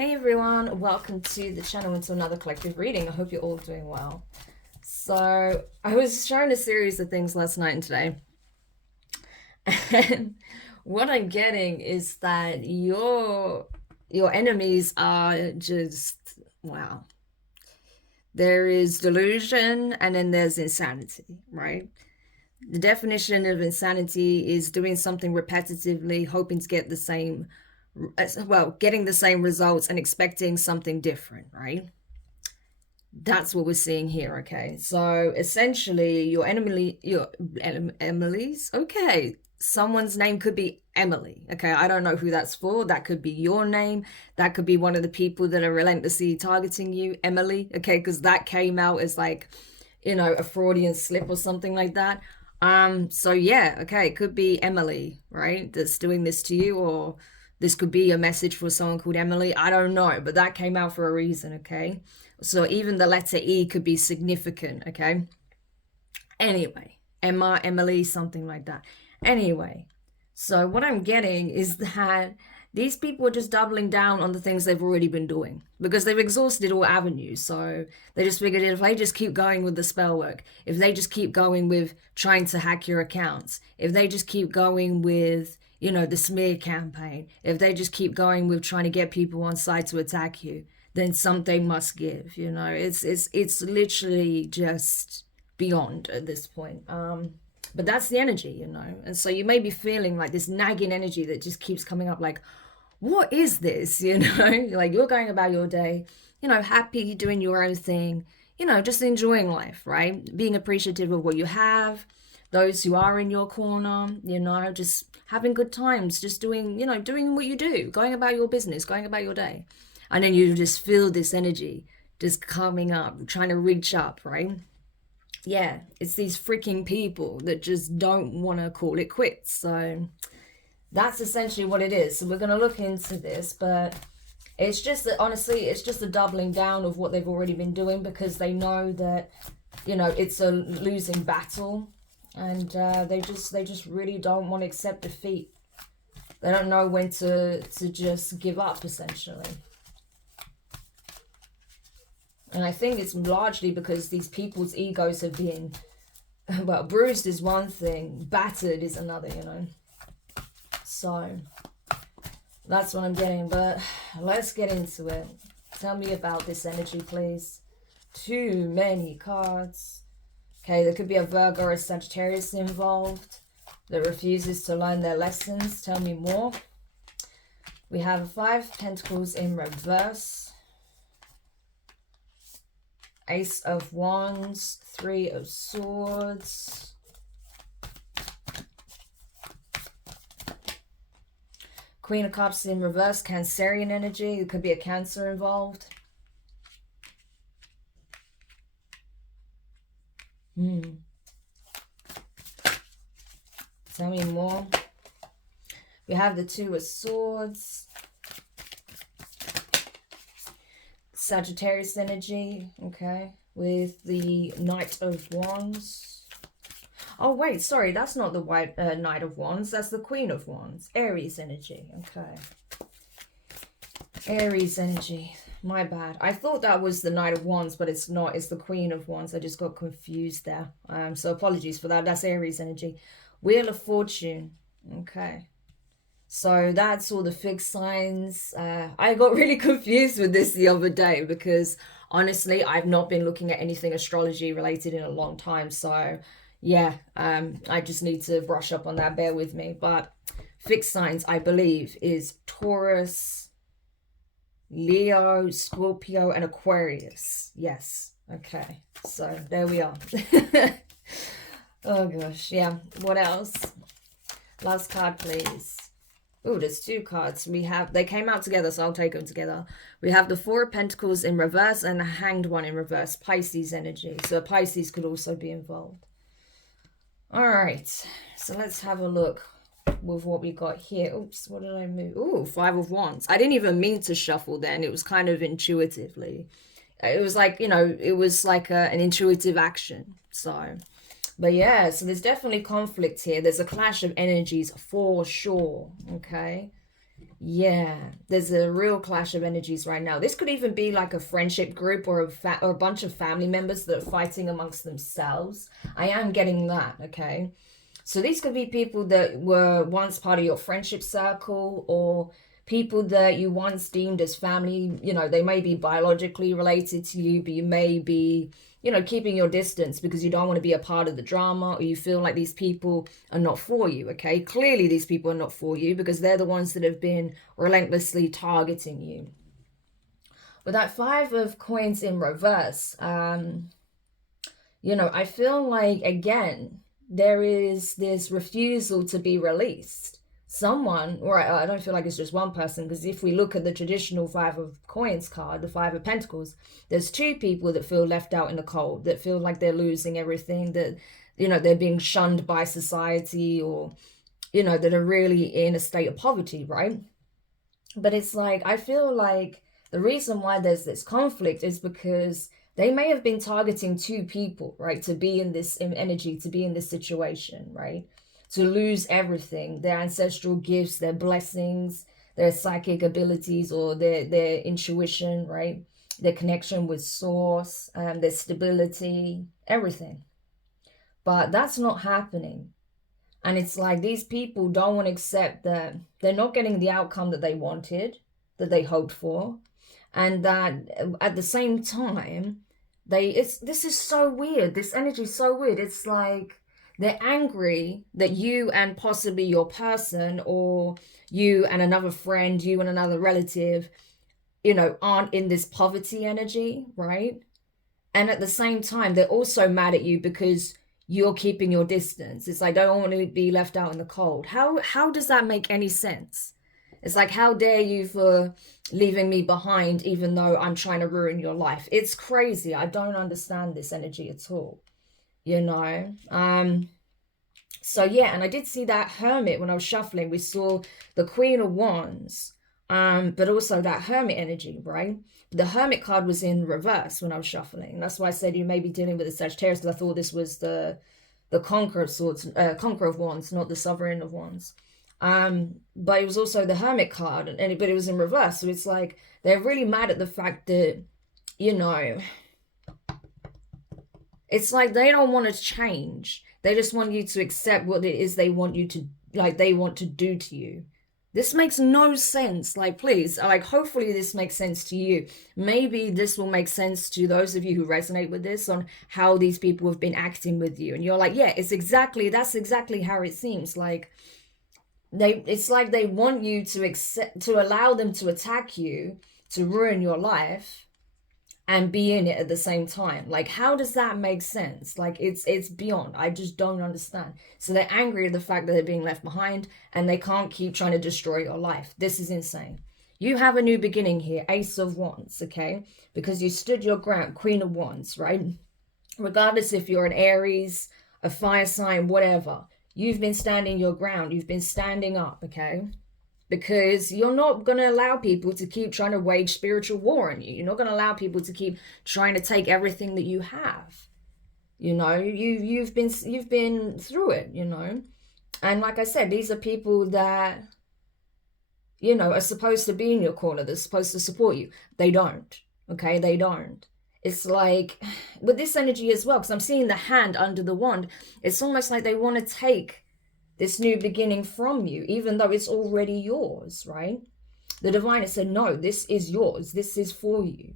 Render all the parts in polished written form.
Hey everyone, welcome to the channel and to another collective reading. I hope you're all doing well. So, I was showing a series of things last night and today, and what I'm getting is that your enemies are just wow. There is delusion and then there's insanity, right? The definition of insanity is doing something repetitively, hoping to get the same, well, getting the same results and expecting something different, right? That's what we're seeing here, okay? So essentially, Emily's, okay. Someone's name could be Emily, okay? I don't know who that's for. That could be your name. That could be one of the people that are relentlessly targeting you, Emily, okay? Because that came out as like, a Freudian slip or something like that. So yeah, okay, it could be Emily, right? That's doing this to you, or this could be a message for someone called Emily. I don't know, but that came out for a reason, okay? So even the letter E could be significant, okay? Anyway, Emma, Emily, something like that. Anyway, so what I'm getting is that these people are just doubling down on the things they've already been doing because they've exhausted all avenues. So they just figured if they just keep going with the spell work, if they just keep going with trying to hack your accounts, if they just keep going with, the smear campaign, if they just keep going with trying to get people on side to attack you, then something must give. It's literally just beyond at this point. But that's the energy, and so you may be feeling like this nagging energy that just keeps coming up, like, what is this? Like you're going about your day, happy, doing your own thing, just enjoying life, right? Being appreciative of what you have, those who are in your corner, just having good times, just doing, doing what you do, going about your business, going about your day. And then you just feel this energy just coming up, trying to reach up, right? Yeah, it's these freaking people that just don't want to call it quits. So that's essentially what it is. So we're going to look into this, but it's just that, honestly, it's just a doubling down of what they've already been doing because they know that, it's a losing battle, and they just really don't want to accept defeat. They don't know when to just give up, essentially. And I think it's largely because these people's egos have been, well, bruised is one thing, battered is another, So that's what I'm getting. But let's get into it. Tell me about this energy, please. Too many cards. Okay, there could be a Virgo or a Sagittarius involved that refuses to learn their lessons. Tell me more. We have 5 Pentacles in reverse. Ace of Wands, 3 of Swords, Queen of Cups in reverse, Cancerian energy. It could be a Cancer involved. Tell me more. We have the 2 of Swords, Sagittarius energy, okay, with the Knight of Wands. Oh, wait, sorry, that's not the Knight of Wands. That's the Queen of Wands. Aries energy, okay. Aries energy. My bad. I thought that was the Knight of Wands, but it's not. It's the Queen of Wands. I just got confused there. So apologies for that. That's Aries energy. Wheel of Fortune, okay. So that's all the fixed signs. I got really confused with this the other day because honestly, I've not been looking at anything astrology related in a long time. So yeah, I just need to brush up on that. Bear with me. But fixed signs, I believe, is Taurus, Leo, Scorpio, and Aquarius. Yes. Okay. So there we are. Oh gosh. Yeah. What else? Last card, please. Oh, there's 2 cards. They came out together, so I'll take them together. We have the 4 of Pentacles in reverse and the Hanged One in reverse, Pisces energy. So Pisces could also be involved. All right, so let's have a look with what we got here. Oops, what did I move? Oh, 5 of Wands. I didn't even mean to shuffle then. It was kind of intuitively. It was like, it was like an intuitive action. So... But yeah, so there's definitely conflict here. There's a clash of energies for sure, okay? Yeah, there's a real clash of energies right now. This could even be like a friendship group or or a bunch of family members that are fighting amongst themselves. I am getting that, okay? So these could be people that were once part of your friendship circle, or people that you once deemed as family. You know, they may be biologically related to you, but you may be, you know, keeping your distance because you don't want to be a part of the drama, or you feel like these people are not for you, okay? Clearly these people are not for you because they're the ones that have been relentlessly targeting you. But that Five of Coins in reverse, you know, I feel like, again, there is this refusal to be released. Someone, or I don't feel like it's just one person, because if we look at the traditional Five of Coins card, the Five of Pentacles, there's two people that feel left out in the cold, that feel like they're losing everything, that, you know, they're being shunned by society, or, you know, that are really in a state of poverty, right? But it's like, I feel like the reason why there's this conflict is because they may have been targeting two people, right? To be in this energy, to be in this situation, right? To lose everything, their ancestral gifts, their blessings, their psychic abilities, or their intuition, right? Their connection with source, their stability, everything. But that's not happening. And it's like these people don't want to accept that they're not getting the outcome that they wanted, that they hoped for. And that at the same time, this is so weird. This energy is so weird. It's like they're angry that you and possibly your person, or you and another friend, you and another relative, you know, aren't in this poverty energy, right? And at the same time, they're also mad at you because you're keeping your distance. It's like, I don't want to be left out in the cold. How does that make any sense? It's like, how dare you for leaving me behind even though I'm trying to ruin your life? It's crazy. I don't understand this energy at all, you know? So yeah, and I did see that Hermit when I was shuffling. We saw the Queen of Wands, but also that Hermit energy, right? The Hermit card was in reverse when I was shuffling. That's why I said you may be dealing with the Sagittarius, because I thought this was the Conqueror of Swords, Conqueror of Wands, not the Sovereign of Wands. But it was also the Hermit card, but it was in reverse. So it's like they're really mad at the fact that, you know, it's like they don't want to change. They just want you to accept what it is they want you to, like, they want to do to you. This makes no sense. Like, please, like, hopefully this makes sense to you. Maybe this will make sense to those of you who resonate with this, on how these people have been acting with you. And you're like, yeah, that's exactly how it seems. Like, it's like they want you to accept, to allow them to attack you, to ruin your life, and be in it at the same time. Like, how does that make sense? Like, it's beyond. I just don't understand. So they're angry at the fact that they're being left behind, and they can't keep trying to destroy your life. This is insane. You have a new beginning here, Ace of Wands, okay? Because you stood your ground, Queen of Wands, right? Regardless if you're an Aries, a fire sign, whatever, you've been standing your ground. You've been standing up, okay? Because you're not going to allow people to keep trying to wage spiritual war on you. You're not going to allow people to keep trying to take everything that you have. You know, you've been through it, you know. And like I said, these are people that, you know, are supposed to be in your corner. They're supposed to support you. They don't. Okay, they don't. It's like with this energy as well, because I'm seeing the hand under the wand. It's almost like they want to take this new beginning from you, even though it's already yours, right? The divine has said, no, this is yours. This is for you.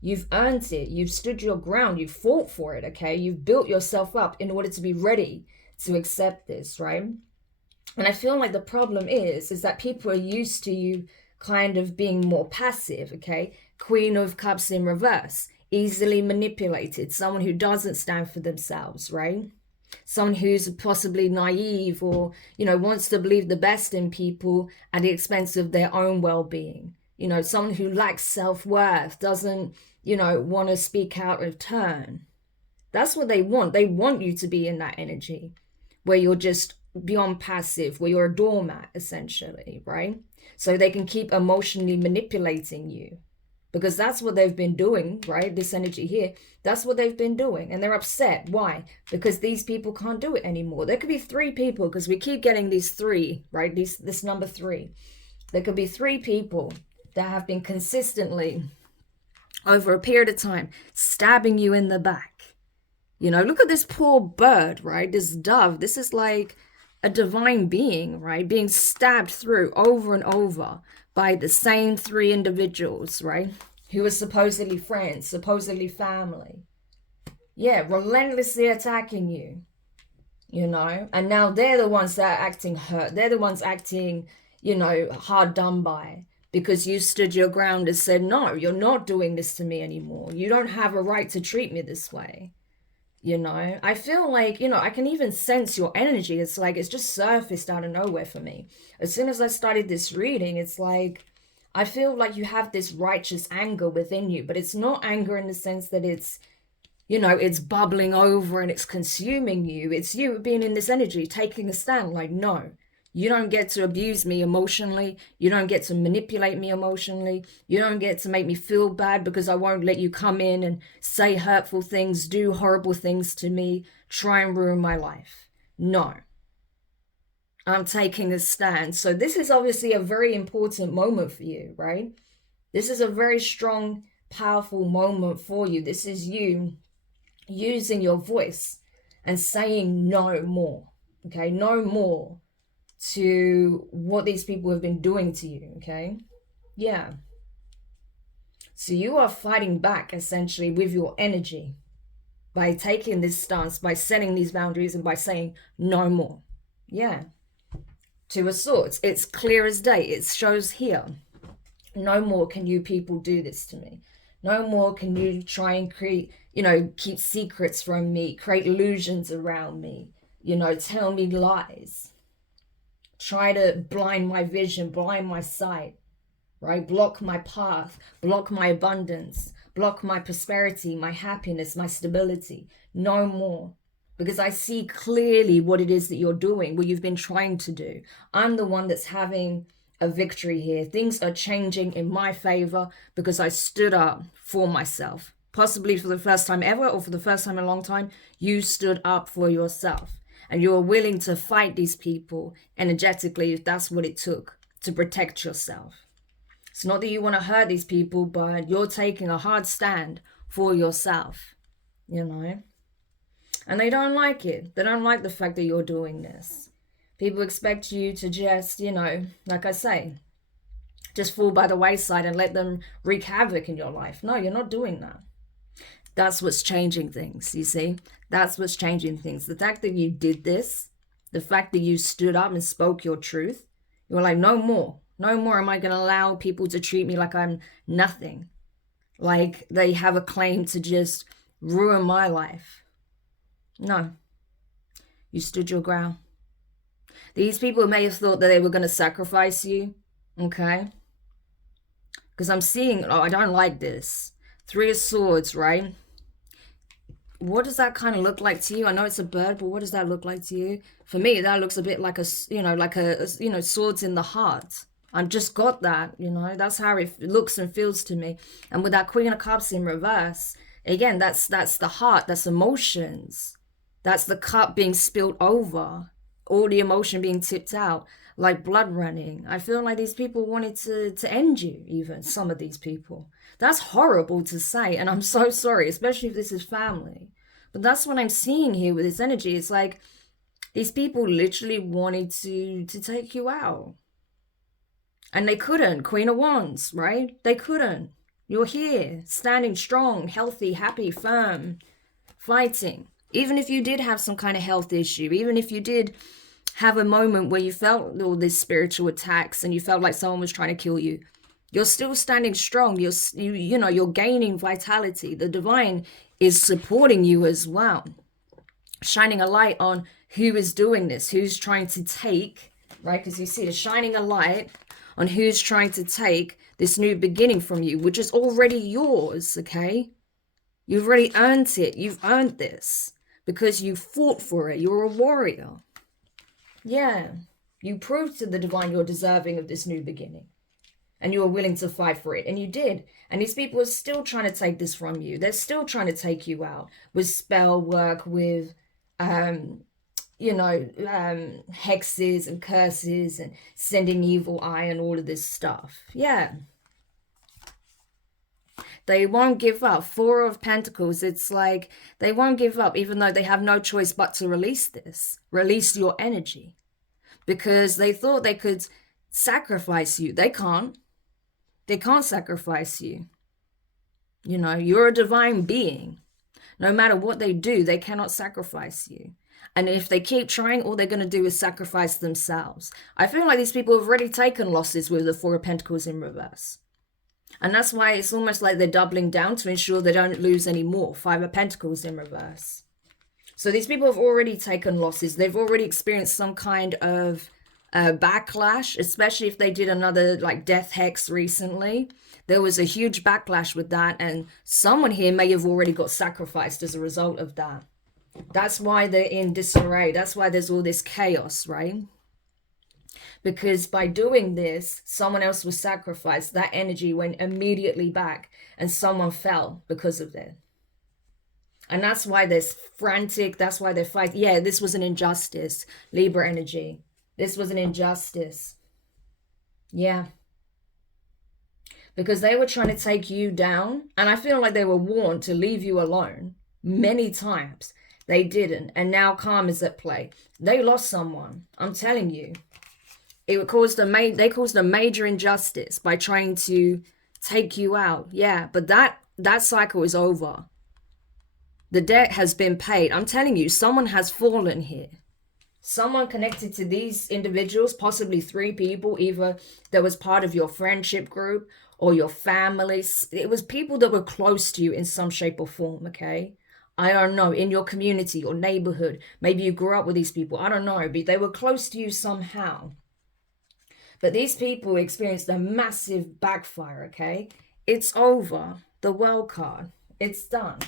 You've earned it. You've stood your ground. You've fought for it, okay? You've built yourself up in order to be ready to accept this, right? And I feel like the problem is that people are used to you kind of being more passive, okay? Queen of Cups in reverse, easily manipulated, someone who doesn't stand for themselves, right? Someone who's possibly naive, or, you know, wants to believe the best in people at the expense of their own well-being. You know, someone who lacks self-worth, doesn't, you know, want to speak out of turn. That's what they want. They want you to be in that energy where you're just beyond passive, where you're a doormat, essentially, right? So they can keep emotionally manipulating you. Because that's what they've been doing, right? This energy here, that's what they've been doing. And they're upset. Why? Because these people can't do it anymore. There could be three people, because we keep getting these three, right? This number three. There could be 3 people that have been consistently, over a period of time, stabbing you in the back. You know, look at this poor bird, right? This dove. This is like a divine being, right? Being stabbed through over and over by the same 3 individuals, right? Who are supposedly friends, supposedly family. Yeah, relentlessly attacking you, you know? And now they're the ones that are acting hurt. They're the ones acting, you know, hard done by, because you stood your ground and said, no, you're not doing this to me anymore. You don't have a right to treat me this way. You know, I feel like, you know, I can even sense your energy. It's like, it's just surfaced out of nowhere for me. As soon as I started this reading, it's like, I feel like you have this righteous anger within you, but it's not anger in the sense that it's, you know, it's bubbling over and it's consuming you. It's you being in this energy, taking a stand like, no, you don't get to abuse me emotionally. You don't get to manipulate me emotionally. You don't get to make me feel bad because I won't let you come in and say hurtful things, do horrible things to me, try and ruin my life. No. I'm taking a stand. So this is obviously a very important moment for you, right? This is a very strong, powerful moment for you. This is you using your voice and saying no more. Okay, no more to what these people have been doing to you. Okay, yeah. So you are fighting back essentially with your energy by taking this stance, by setting these boundaries, and by saying no more. Yeah. 2 of Swords, it's clear as day. It shows here, no more can you people do this to me. No more can you try and create, you know, keep secrets from me, create illusions around me, you know, tell me lies, try to blind my vision, blind my sight, right? Block my path, block my abundance, block my prosperity, my happiness, my stability. No more. Because I see clearly what it is that you're doing, what you've been trying to do. I'm the one that's having a victory here. Things are changing in my favor because I stood up for myself. Possibly for the first time ever, or for the first time in a long time, you stood up for yourself. And you were willing to fight these people energetically if that's what it took to protect yourself. It's not that you want to hurt these people, but you're taking a hard stand for yourself, you know? And they don't like it. They don't like the fact that you're doing this. People expect you to just, you know, like I say, just fall by the wayside and let them wreak havoc in your life. No, you're not doing that. That's what's changing things, you see? That's what's changing things. The fact that you did this, the fact that you stood up and spoke your truth, you were like, no more. No more am I going to allow people to treat me like I'm nothing. Like they have a claim to just ruin my life. No. You stood your ground. These people may have thought that they were going to sacrifice you, okay? Because I'm seeing, oh, I don't like this. 3 of Swords, right? What does that kind of look like to you? I know it's a bird, but what does that look like to you? For me, that looks a bit like a swords in the heart. I've just got that, you know, that's how it looks and feels to me. And with that Queen of Cups in reverse, again, that's the heart, that's emotions. That's the cup being spilled over, all the emotion being tipped out, like blood running. I feel like these people wanted to end you, even some of these people. That's horrible to say, and I'm so sorry, especially if this is family. But that's what I'm seeing here with this energy. It's like these people literally wanted to take you out. And they couldn't. Queen of Wands, right? They couldn't. You're here, standing strong, healthy, happy, firm, fighting. Even if you did have some kind of health issue, even if you did have a moment where you felt all these spiritual attacks and you felt like someone was trying to kill you, you're still standing strong. You're gaining vitality. The divine is supporting you as well, shining a light on who is doing this, who's trying to take, right? Because you see, it's shining a light on who's trying to take this new beginning from you, which is already yours, okay? You've already earned it. You've earned this because you fought for it. You're a warrior. Yeah. You proved to the divine you're deserving of this new beginning. And you were willing to fight for it. And you did. And these people are still trying to take this from you. They're still trying to take you out with spell work, with you know, hexes and curses and sending evil eye and all of this stuff. Yeah. They won't give up. Four of Pentacles, it's like they won't give up, even though they have no choice but to release this. Release your energy. Because they thought they could sacrifice you. They can't. They can't sacrifice you. You know, you're a divine being. No matter what they do, they cannot sacrifice you. And if they keep trying, all they're going to do is sacrifice themselves. I feel like these people have already taken losses with the Four of Pentacles in reverse. And that's why it's almost like they're doubling down to ensure they don't lose any more. Five of Pentacles in reverse. So these people have already taken losses. They've already experienced some kind of backlash, especially if they did another like death hex recently. There was a huge backlash with that, and someone here may have already got sacrificed as a result of that. That's why they're in disarray. That's why there's all this chaos, right? Because by doing this, someone else was sacrificed. That energy went immediately back, and someone fell because of it. And that's why they're frantic. That's why they're fighting. Yeah, this was an injustice. Libra energy. This was an injustice. Yeah. Because they were trying to take you down. And I feel like they were warned to leave you alone many times. They didn't. And now karma's at play. They lost someone. I'm telling you. They caused a major injustice by trying to take you out. Yeah, but that cycle is over. The debt has been paid. I'm telling you, someone has fallen here. Someone connected to these individuals, possibly three people, either that was part of your friendship group or your family. It was people that were close to you in some shape or form, okay? I don't know, in your community or neighborhood. Maybe you grew up with these people. I don't know, but they were close to you somehow. But these people experienced a massive backfire, okay? It's over. The World card. It's done.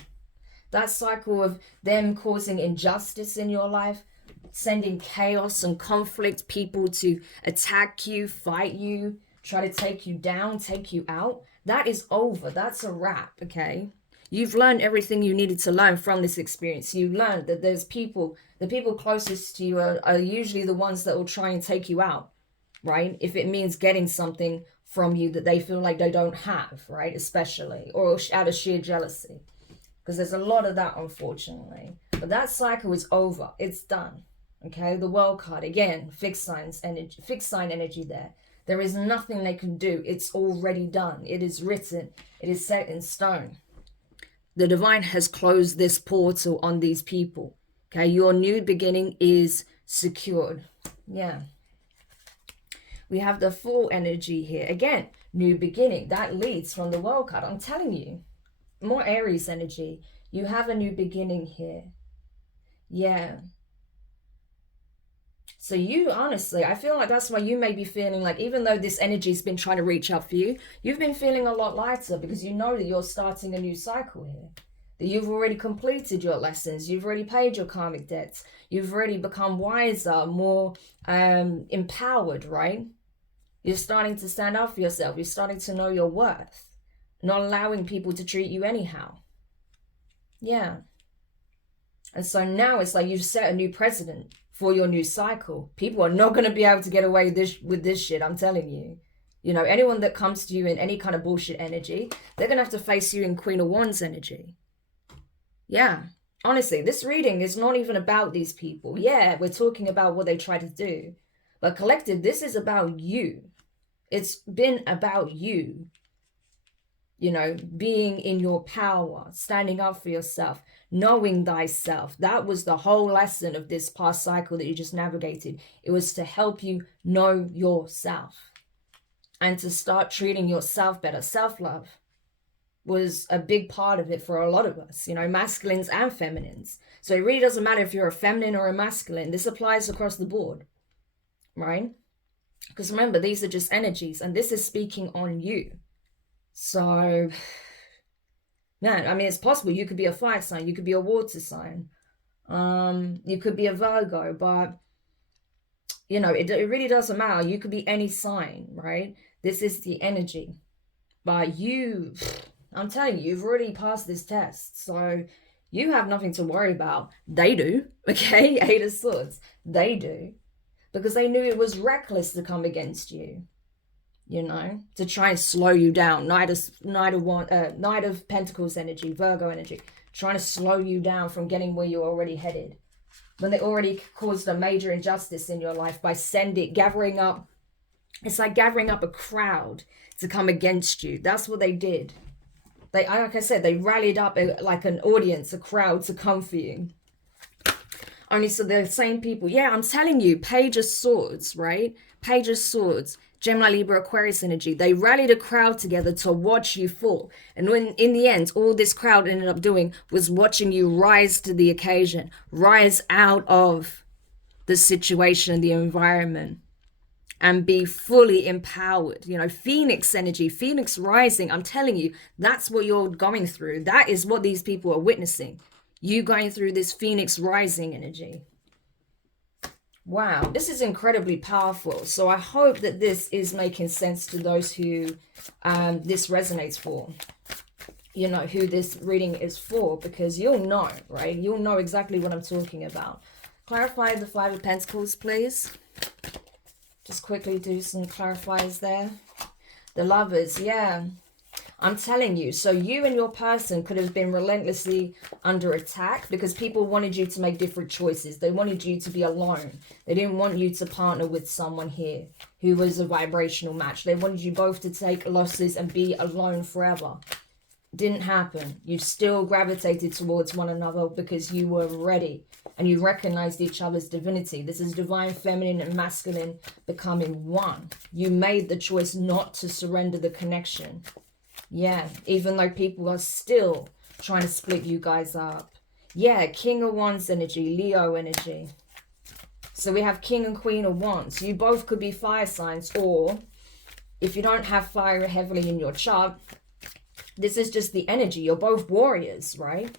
That cycle of them causing injustice in your life, sending chaos and conflict, people to attack you, fight you, try to take you down, take you out, that is over. That's a wrap, okay? You've learned everything you needed to learn from this experience. You learned that there's people, the people closest to you are usually the ones that will try and take you out, right? If it means getting something from you that they feel like they don't have, right? Especially, or out of sheer jealousy. Because there's a lot of that, unfortunately. But that cycle is over. It's done. Okay, the World card, again, fixed sign energy there. There is nothing they can do. It's already done. It is written. It is set in stone. The divine has closed this portal on these people. Okay, your new beginning is secured. Yeah. We have the Fool energy here. Again, new beginning. That leads from the World card. I'm telling you. More Aries energy. You have a new beginning here. Yeah. So you, honestly, I feel like that's why you may be feeling like, even though this energy's been trying to reach out for you, you've been feeling a lot lighter because you know that you're starting a new cycle here. That you've already completed your lessons. You've already paid your karmic debts. You've already become wiser, more empowered, right? You're starting to stand up for yourself. You're starting to know your worth. Not allowing people to treat you anyhow. Yeah. And so now it's like you've set a new precedent for your new cycle. People are not going to be able to get away with this shit, I'm telling you. You know, anyone that comes to you in any kind of bullshit energy, they're going to have to face you in Queen of Wands energy. Yeah. Honestly, this reading is not even about these people. Yeah, we're talking about what they try to do. But collective, this is about you. It's been about you. You know, being in your power, standing up for yourself, knowing thyself. That was the whole lesson of this past cycle that you just navigated. It was to help you know yourself and to start treating yourself better. Self-love was a big part of it for a lot of us, you know, masculines and feminines. So it really doesn't matter if you're a feminine or a masculine. This applies across the board, right? Because remember, these are just energies and this is speaking on you. So, man, I mean, it's possible you could be a fire sign, you could be a water sign, you could be a Virgo, but, you know, it really doesn't matter. You could be any sign, right? This is the energy. But you, I'm telling you, you've already passed this test. So You have nothing to worry about. They do, okay? Eight of Swords. They do. Because they knew it was reckless to come against you, you know, to try and slow you down. Knight of Pentacles energy, Virgo energy, trying to slow you down from getting where you're already headed. When they already caused a major injustice in your life by gathering up. It's like gathering up a crowd to come against you. That's what they did. They, like I said, they rallied up like an audience, a crowd to come for you. Only so the same people. Yeah, I'm telling you, Page of Swords, right? Page of Swords, Gemini, Libra, Aquarius energy. They rallied a crowd together to watch you fall. And when, in the end, all this crowd ended up doing was watching you rise to the occasion, rise out of the situation, the environment, and be fully empowered. You know, Phoenix energy, Phoenix rising. I'm telling you, that's what you're going through. That is what these people are witnessing. You going through this Phoenix rising energy. Wow, this is incredibly powerful. So I hope that this is making sense to those who this resonates for. You know, who this reading is for, because you'll know, right? You'll know exactly what I'm talking about. Clarify the Five of Pentacles, please. Just quickly do some clarifiers there. The Lovers, yeah. I'm telling you, so you and your person could have been relentlessly under attack because people wanted you to make different choices. They wanted you to be alone. They didn't want you to partner with someone here who was a vibrational match. They wanted you both to take losses and be alone forever. Didn't happen. You still gravitated towards one another because you were ready and you recognized each other's divinity. This is divine feminine and masculine becoming one. You made the choice not to surrender the connection. Yeah, even though people are still trying to split you guys up. Yeah, King of Wands energy, Leo energy. So we have King and Queen of Wands. You both could be fire signs, or if you don't have fire heavily in your chart, this is just the energy. You're both warriors, right?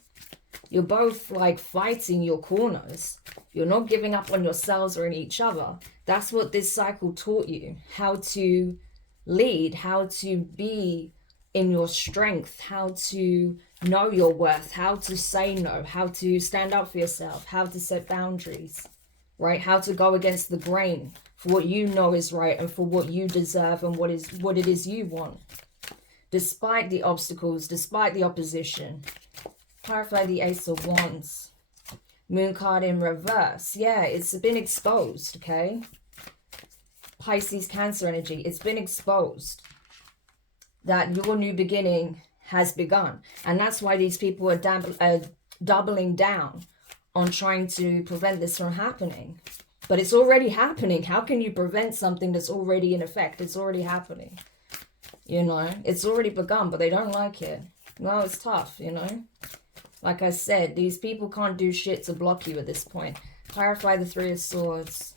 You're both like fighting your corners. You're not giving up on yourselves or in each other. That's what this cycle taught you. How to lead, how to be in your strength, how to know your worth, how to say no, how to stand up for yourself, how to set boundaries, right? How to go against the grain for what you know is right and for what you deserve and what it is you want. Despite the obstacles, despite the opposition. Clarify the Ace of Wands. Moon card in reverse. Yeah, it's been exposed, okay? Pisces, Cancer energy. It's been exposed that your new beginning has begun. And that's why these people are doubling down on trying to prevent this from happening. But it's already happening. How can you prevent something that's already in effect? It's already happening. You know, it's already begun, but they don't like it. No, it's tough, you know. Like I said, these people can't do shit to block you at this point. Clarify the Three of Swords.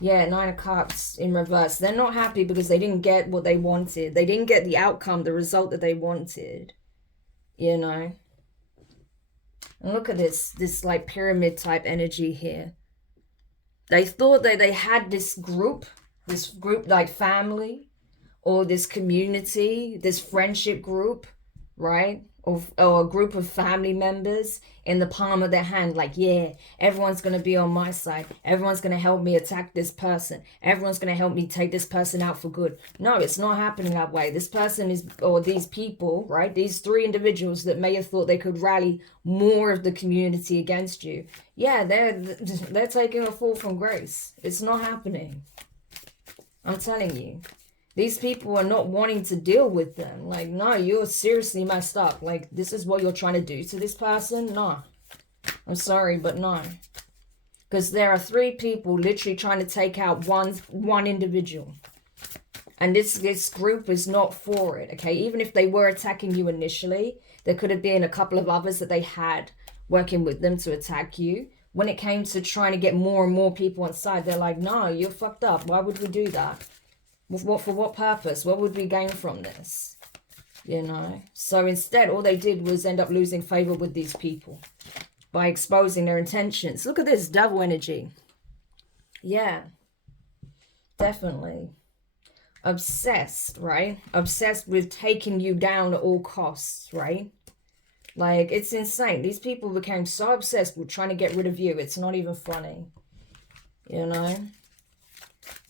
Yeah, Nine of Cups in reverse. They're not happy because they didn't get what they wanted. They didn't get the outcome, the result that they wanted. You know. And look at this like pyramid type energy here. They thought that they had this group like family, or this community, this friendship group, right? Or a group of family members in the palm of their hand, like, yeah, everyone's going to be on my side. Everyone's going to help me attack this person. Everyone's going to help me take this person out for good. No, it's not happening that way. This person is, or these people, right? These three individuals that may have thought they could rally more of the community against you. Yeah, they're taking a fall from grace. It's not happening. I'm telling you. These people are not wanting to deal with them. Like, no, you're seriously messed up. Like, this is what you're trying to do to this person? No. I'm sorry, but no. Because there are three people literally trying to take out one individual. And this group is not for it, okay? Even if they were attacking you initially, there could have been a couple of others that they had working with them to attack you. When it came to trying to get more and more people on side, they're like, no, you're fucked up. Why would we do that? For what purpose? What would we gain from this? You know? So instead, all they did was end up losing favor with these people by exposing their intentions. Look at this devil energy. Yeah, definitely. Obsessed, right? Obsessed with taking you down at all costs, right? Like, it's insane. These people became so obsessed with trying to get rid of you. It's not even funny. You know?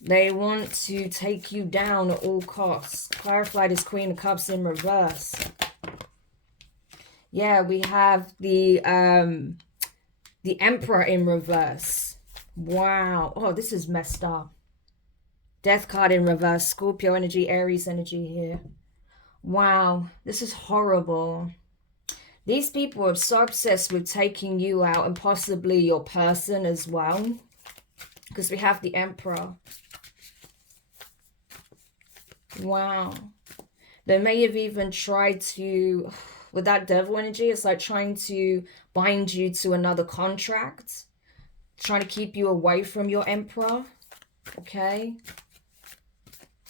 They want to take you down at all costs. Clarify this Queen of Cups in reverse. Yeah, we have the Emperor in reverse. Wow. Oh, this is messed up. Death card in reverse. Scorpio energy, Aries energy here. Wow. This is horrible. These people are so obsessed with taking you out and possibly your person as well. Because we have the Emperor. Wow. They may have even tried to, with that devil energy, it's like trying to bind you to another contract. Trying to keep you away from your Emperor. Okay.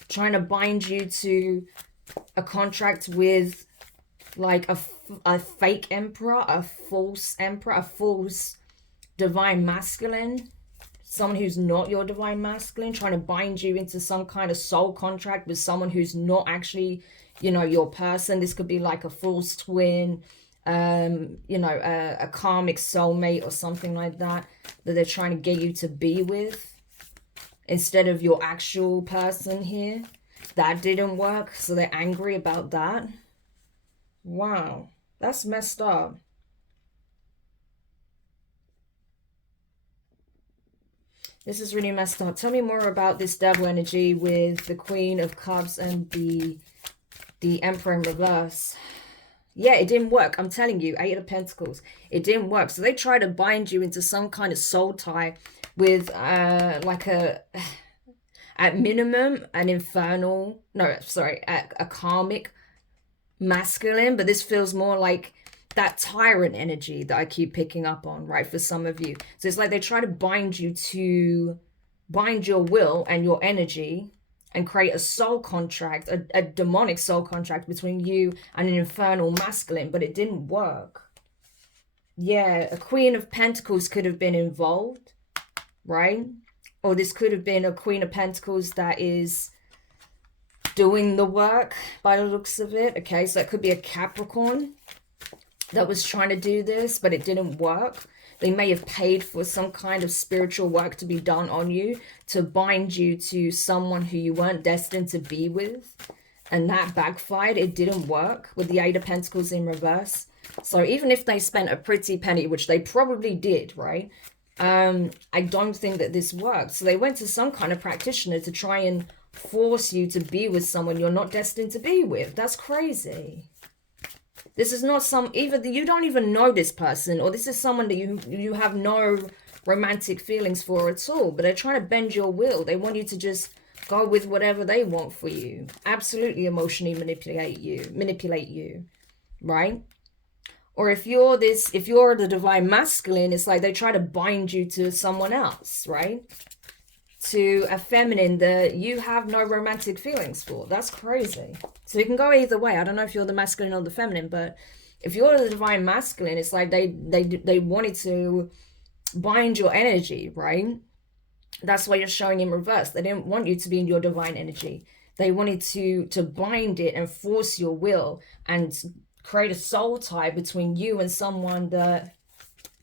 Trying to bind you to a contract with like a fake Emperor, a false Emperor, a false divine masculine. Someone who's not your divine masculine, trying to bind you into some kind of soul contract with someone who's not actually, you know, your person. This could be like a false twin, you know, a karmic soulmate or something like that they're trying to get you to be with instead of your actual person here. That didn't work, so they're angry about that. Wow, that's messed up. This is really messed up. Tell me more about this devil energy with the Queen of Cups and the Emperor in reverse. Yeah, it didn't work. I'm telling you, Eight of Pentacles. It didn't work. So they try to bind you into some kind of soul tie with like at minimum, an infernal, no, sorry, a karmic masculine. But this feels more like that tyrant energy that I keep picking up on, right, for some of you. So it's like they try to bind you to bind your will and your energy and create a soul contract, a demonic soul contract between you and an infernal masculine, but it didn't work. Yeah, a Queen of Pentacles could have been involved, right? Or this could have been a Queen of Pentacles that is doing the work by the looks of it. Okay, so that could be a Capricorn that was trying to do this, but it didn't work. They may have paid for some kind of spiritual work to be done on you to bind you to someone who you weren't destined to be with. And that backfired. It didn't work with the Eight of Pentacles in reverse. So even if they spent a pretty penny, which they probably did, right? I don't think that this worked. So they went to some kind of practitioner to try and force you to be with someone you're not destined to be with. That's crazy. This is not either you don't even know this person, or this is someone that you have no romantic feelings for at all, but they're trying to bend your will. They want you to just go with whatever they want for you. Absolutely emotionally manipulate you, right? Or if you're the divine masculine, it's like they try to bind you to someone else, right? To a feminine that you have no romantic feelings for. That's crazy. So it can go either way. I don't know if you're the masculine or the feminine, but if you're the divine masculine, it's like they wanted to bind your energy, right? That's why you're showing in reverse. They didn't want you to be in your divine energy. They wanted to bind it and force your will and create a soul tie between you and someone that,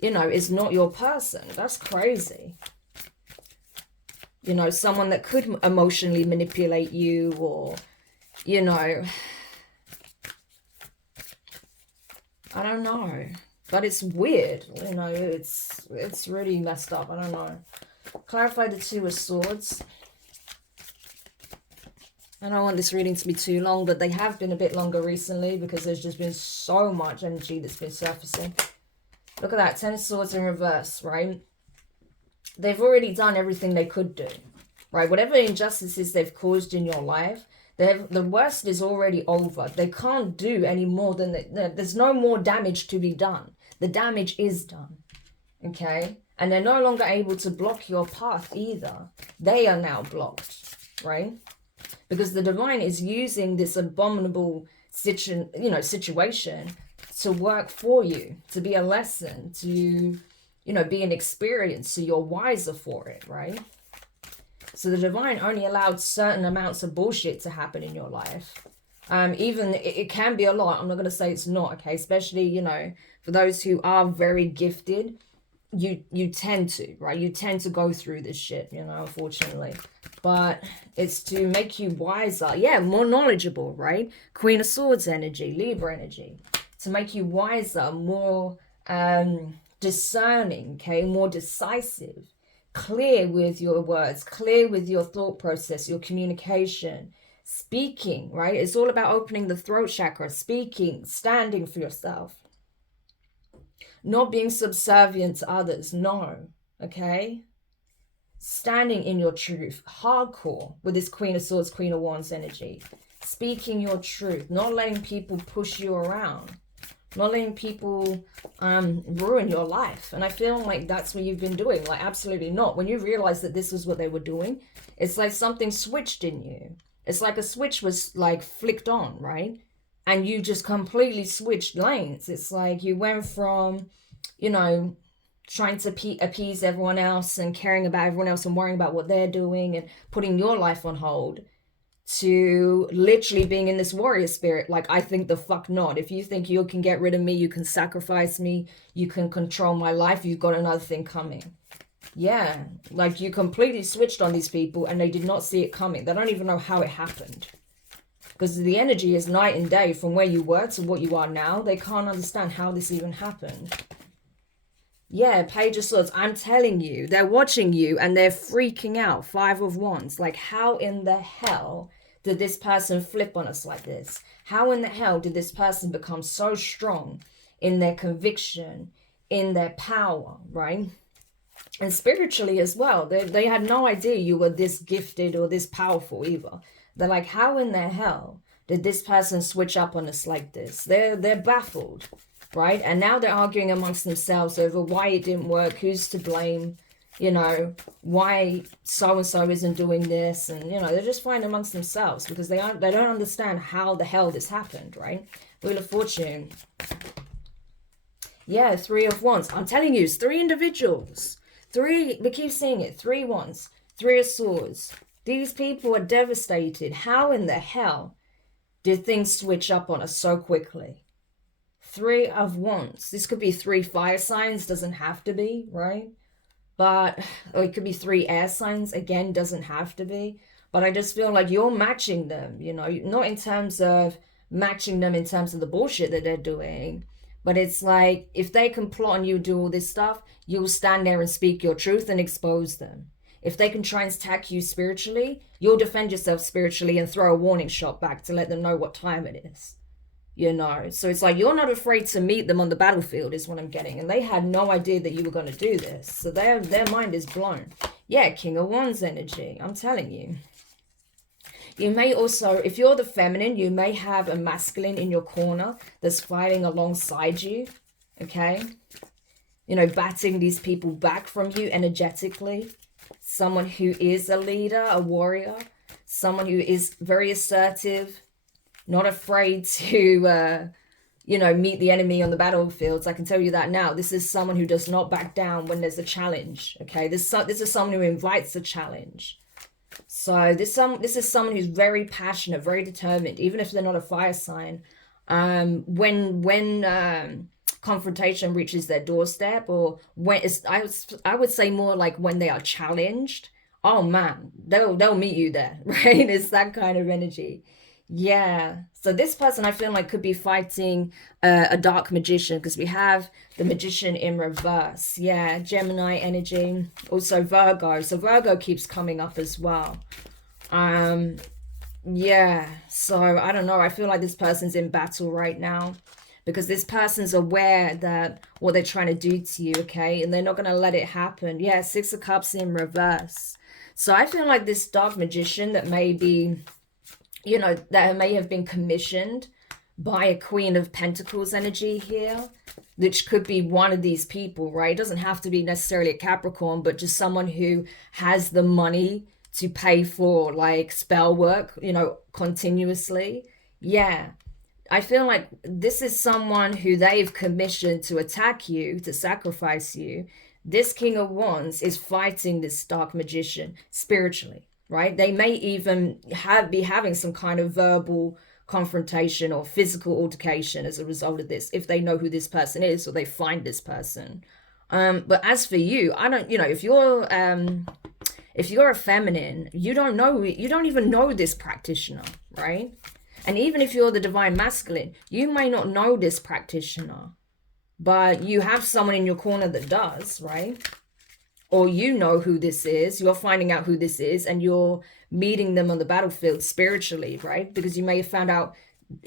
you know, is not your person. That's crazy. You know, someone that could emotionally manipulate you, or, you know, I don't know. But it's weird. You know, it's really messed up. I don't know. Clarify the Two of Swords. I don't want this reading to be too long, but they have been a bit longer recently because there's just been so much energy that's been surfacing. Look at that. 10 of Swords in reverse, right? They've already done everything they could do, right? Whatever injustices they've caused in your life, the worst is already over. They can't do any more than there's no more damage to be done. The damage is done, okay? And they're no longer able to block your path either. They are now blocked, right? Because the divine is using this abominable situation to work for you, to be a lesson, to, you know, be an experience, so you're wiser for it, right? So the divine only allowed certain amounts of bullshit to happen in your life. Even it can be a lot. I'm not going to say it's not, okay? Especially, you know, for those who are very gifted, you tend to, right? You tend to go through this shit, you know, unfortunately. But it's to make you wiser, yeah, more knowledgeable, right? Queen of Swords energy, Libra energy, to make you wiser, more discerning, okay, more decisive, clear with your words, clear with your thought process, your communication, speaking, right? It's all about opening the throat chakra, speaking, standing for yourself, not being subservient to others, no, okay? Standing in your truth, hardcore with this Queen of Swords, Queen of Wands energy, speaking your truth, not letting people push you around, not letting people ruin your life. And I feel like that's what you've been doing. Like, absolutely not. When you realize that this is what they were doing, it's like something switched in you. It's like a switch was like flicked on, right? And you just completely switched lanes. It's like you went from, you know, trying to appease everyone else and caring about everyone else and worrying about what they're doing and putting your life on hold, to literally being in this warrior spirit. Like, I think the fuck not. If you think you can get rid of me, you can sacrifice me, you can control my life, you've got another thing coming. Yeah, like you completely switched on these people and they did not see it coming. They don't even know how it happened, because the energy is night and day from where you were to what you are now. They can't understand how this even happened. Yeah, Page of Swords, I'm telling you, they're watching you and they're freaking out. Five of Wands, like, how in the hell did this person flip on us like this? How in the hell did this person become so strong in their conviction, in their power, right? And spiritually as well. They had no idea you were this gifted or this powerful either. They're like, how in the hell did this person switch up on us like this? They're baffled, right? And now they're arguing amongst themselves over why it didn't work, who's to blame, you know, why so-and-so isn't doing this. And, you know, they're just fighting amongst themselves because they don't understand how the hell this happened, right? Wheel of Fortune. Yeah, Three of Wands. I'm telling you, it's three individuals. Three, we keep seeing it. 3 Wands, 3 of Swords. These people are devastated. How in the hell did things switch up on us so quickly? 3 of Wands. This could be 3 fire signs. Doesn't have to be, right? But, or it could be 3 air signs. Again, doesn't have to be. But I just feel like you're matching them, you know, not in terms of matching them in terms of the bullshit that they're doing. But it's like, if they can plot on you, do all this stuff, you'll stand there and speak your truth and expose them. If they can try and attack you spiritually, you'll defend yourself spiritually and throw a warning shot back to let them know what time it is. You know, so it's like, you're not afraid to meet them on the battlefield is what I'm getting. And they had no idea that you were going to do this. So their mind is blown. Yeah, King of Wands energy, I'm telling you. You may also, if you're the feminine, you may have a masculine in your corner that's fighting alongside you, okay? You know, batting these people back from you energetically. Someone who is a leader, a warrior, someone who is very assertive, not afraid to, you know, meet the enemy on the battlefields. I can tell you that now. This is someone who does not back down when there's a challenge, okay? This is someone who invites a challenge. So this is someone who's very passionate, very determined, even if they're not a fire sign. When confrontation reaches their doorstep, or when it's, I would say more like when they are challenged. Oh man, they'll meet you there, right? It's that kind of energy. Yeah. So this person I feel like could be fighting a dark magician, because we have the magician in reverse. Yeah, Gemini energy. Also Virgo. So Virgo keeps coming up as well. Yeah. So I don't know. I feel like this person's in battle right now, because this person's aware that what they're trying to do to you, okay? And they're not going to let it happen. Yeah, 6 of Cups in reverse. So I feel like this dark magician that may be, you know, that may have been commissioned by a Queen of Pentacles energy here, which could be one of these people, right? It doesn't have to be necessarily a Capricorn, but just someone who has the money to pay for like spell work, you know, continuously. Yeah. I feel like this is someone who they've commissioned to attack you, to sacrifice you. This King of Wands is fighting this dark magician spiritually, right? They may even be having some kind of verbal confrontation or physical altercation as a result of this, if they know who this person is or they find this person. But as for you, I don't, if you're a feminine, you don't even know this practitioner, right? And even if you're the divine masculine, you may not know this practitioner, but you have someone in your corner that does, right? Or you know who this is, you're finding out who this is, and you're meeting them on the battlefield spiritually, right? Because you may have found out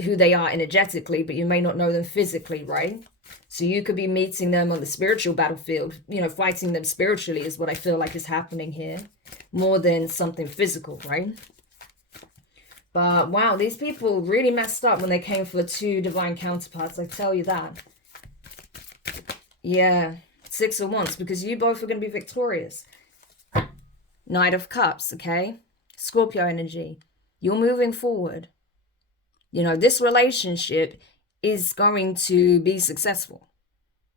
who they are energetically, but you may not know them physically, right? So you could be meeting them on the spiritual battlefield, fighting them spiritually is what I feel like is happening here, more than something physical, right? But wow, these people really messed up when they came for 2 divine counterparts, I tell you that. Yeah, 6 of Wands, because you both are going to be victorious. Knight of Cups, okay? Scorpio energy. You're moving forward. This relationship is going to be successful,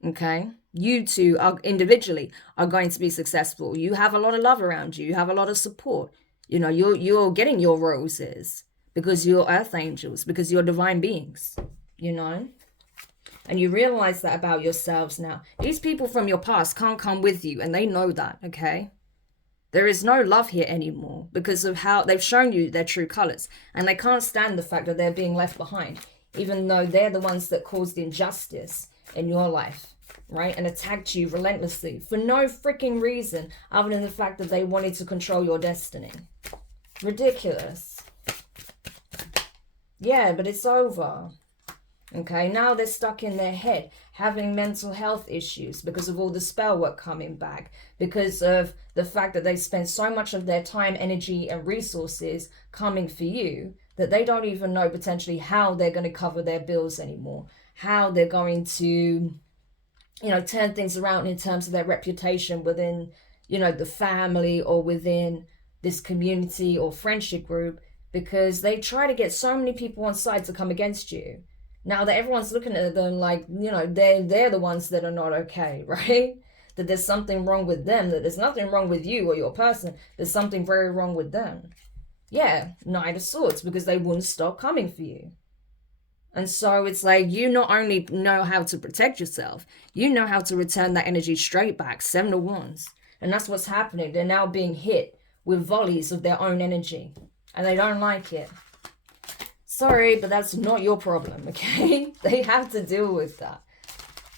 okay? You two are individually are going to be successful. You have a lot of love around you. You have a lot of support. You're getting your roses because you're earth angels, because you're divine beings, And you realize that about yourselves now. These people from your past can't come with you, and they know that, okay? There is no love here anymore because of how they've shown you their true colors. And they can't stand the fact that they're being left behind, even though they're the ones that caused injustice in your life, right? And attacked you relentlessly for no freaking reason other than the fact that they wanted to control your destiny. Ridiculous. Yeah, but it's over. Okay, now they're stuck in their head, having mental health issues because of all the spell work coming back, because of the fact that they spend so much of their time, energy, and resources coming for you that they don't even know potentially how they're going to cover their bills anymore, how they're going to, turn things around in terms of their reputation within, the family or within this community or friendship group, because they try to get so many people on side to come against you. Now that everyone's looking at them like, they're the ones that are not okay, right? That there's something wrong with them, that there's nothing wrong with you or your person. There's something very wrong with them. Yeah, Knight of Swords, because they wouldn't stop coming for you. And so it's like, you not only know how to protect yourself, you know how to return that energy straight back. 7 of Wands. And that's what's happening. They're now being hit with volleys of their own energy. And they don't like it. Sorry, but that's not your problem, okay? They have to deal with that.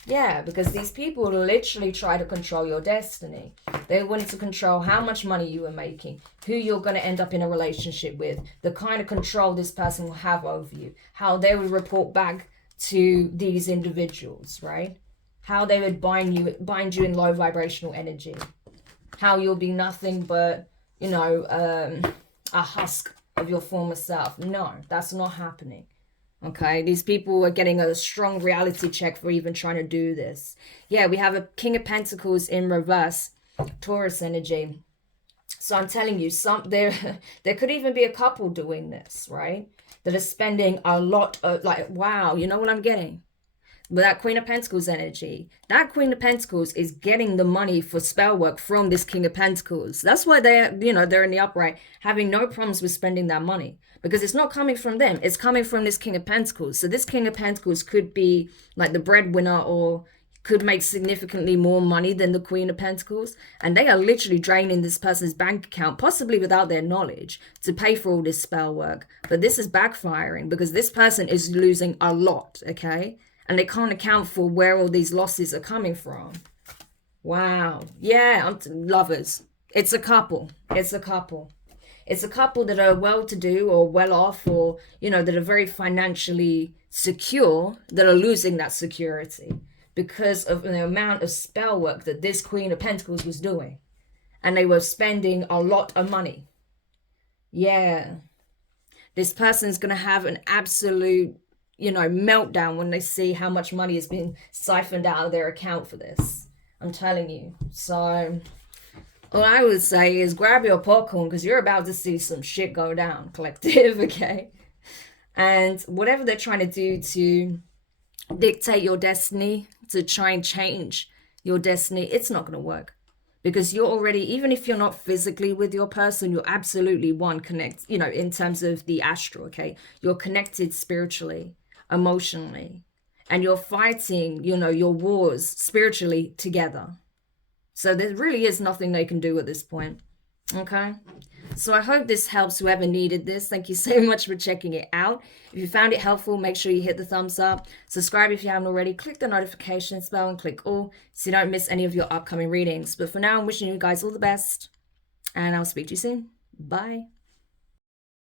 Yeah, because these people literally try to control your destiny. They wanted to control how much money you were making, who you're going to end up in a relationship with, the kind of control this person will have over you, how they would report back to these individuals, right? How they would bind you in low vibrational energy. How you'll be nothing but, a husk of your former self. No, that's not happening. Okay, these people are getting a strong reality check for even trying to do this. Yeah, we have a King of Pentacles in reverse, Taurus energy. So I'm telling you, there could even be a couple doing this, right? That are spending a lot of, wow, you know what I'm getting? But that Queen of Pentacles energy, that Queen of Pentacles is getting the money for spell work from this King of Pentacles. That's why they're in the upright, having no problems with spending that money. Because it's not coming from them, it's coming from this King of Pentacles. So this King of Pentacles could be like the breadwinner or could make significantly more money than the Queen of Pentacles. And they are literally draining this person's bank account, possibly without their knowledge, to pay for all this spell work. But this is backfiring because this person is losing a lot, okay? And they can't account for where all these losses are coming from. Wow. Yeah, lovers. It's a couple. It's a couple. It's a couple that are well-to-do or well-off or, that are very financially secure, that are losing that security because of the amount of spell work that this Queen of Pentacles was doing. And they were spending a lot of money. Yeah. This person's going to have an absolute meltdown when they see how much money has been siphoned out of their account for this. I'm telling you. So all I would say is grab your popcorn because you're about to see some shit go down, collective, okay? And whatever they're trying to do to dictate your destiny, to try and change your destiny, it's not going to work. because you're already, even if you're not physically with your person, you're absolutely one connect, you know, in terms of the astral, okay? You're connected spiritually, emotionally, and you're fighting, you know, your wars spiritually together. So there really is nothing they can do at this point, okay? So I hope this helps whoever needed this. Thank you so much for checking it out. If you found it helpful, make sure you hit the thumbs up. Subscribe if you haven't already. Click the notifications bell and click all so you don't miss any of your upcoming readings. But for now, I'm wishing you guys all the best, and I'll speak to you soon. Bye.